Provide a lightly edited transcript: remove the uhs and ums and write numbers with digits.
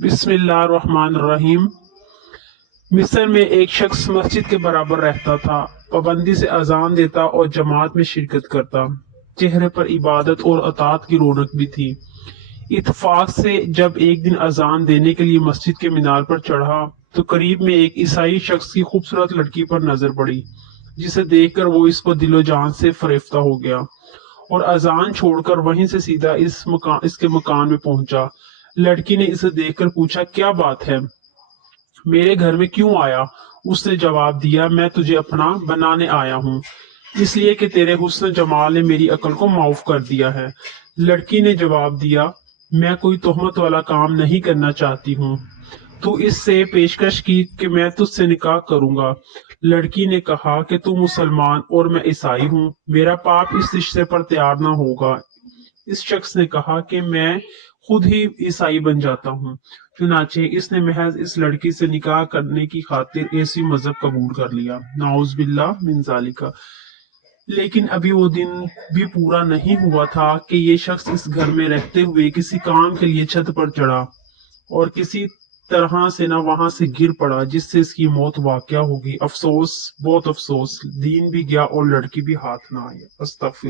बिस्मिल्लाहिर्रहमानिर्रहीम। मिस्र में एक शख्स मस्जिद के बराबर रहता था, पाबंदी से अजान देता और जमात में शिरकत करता। चेहरे पर इबादत और अतात की रौनक भी थी। इत्तेफाक से जब एक दिन अजान देने के लिए मस्जिद के मीनार पर चढ़ा तो करीब में एक ईसाई शख्स की खूबसूरत लड़की पर नजर पड़ी, जिसे देखकर वो इस पर दिलो जान से फरेफ्ता हो गया और अजान छोड़कर वहीं से सीधा इसके मकान में पहुंचा। लड़की ने इसे देखकर पूछा, क्या बात है, मेरे घर में क्यों आया? उसने जवाब दिया, मैं तुझे अपना बनाने आया हूँ, इसलिए कि तेरे हुस्न जमाल ने मेरी अकल को माफ कर दिया है। लड़की ने जवाब दिया, मैं कोई तोहमत वाला काम नहीं करना चाहती हूँ। तू इससे पेशकश की कि मैं तुझसे निकाह करूंगा। लड़की ने कहा कि तू मुसलमान और मैं ईसाई हूँ, मेरा बाप इस रिश्ते पर तैयार ना होगा। इस शख्स ने कहा कि मैं खुद ही ईसाई बन जाता हूँ। चुनाचे इसने महज इस लड़की से निकाह करने की खातिर ऐसी मजहब कबूल कर लिया। नाउज बिल्लाह मिन जालिका। लेकिन अभी वो दिन भी पूरा नहीं हुआ था कि ये शख्स इस घर में रहते हुए किसी काम के लिए छत पर चढ़ा और किसी तरह से ना वहां से गिर पड़ा, जिससे इसकी मौत वाकया होगी। अफसोस, बहुत अफसोस, दीन भी गया और लड़की भी हाथ ना आई। अस्तगफिर।